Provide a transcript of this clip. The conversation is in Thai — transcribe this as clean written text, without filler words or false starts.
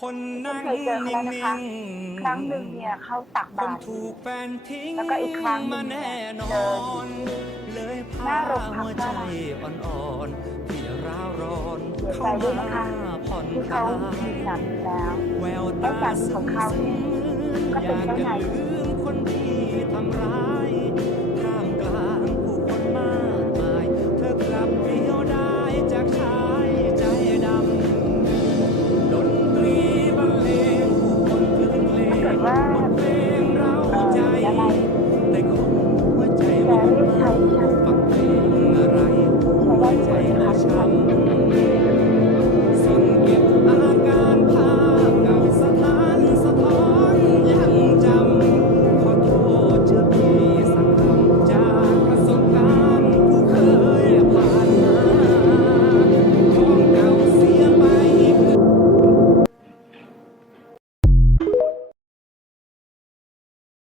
คนฉันนั่งเคยเจอเขาแล้วนะคะนิ่งครั้งหนึ่งเนี่ยเขาตักคบานตรอถูยู่กแฟนทิ้งแล้วก็อีกครั้งหมานึ่งแน่เนี่ยนอเดินอยู่นเลยพาหน้าโรงพัหัวใจกบ้างอ่อนๆที่ร้าวร้อนเสียใจเข้ามาด้วยนะคะผ่อนที่เขาคลามียสามีแล้วแววและตาสามีของซึ้งเขาเนี่ยซึ้งก็อยากเป็นเจ้าจะลืนายที่ดีมคนที่ทำร้าย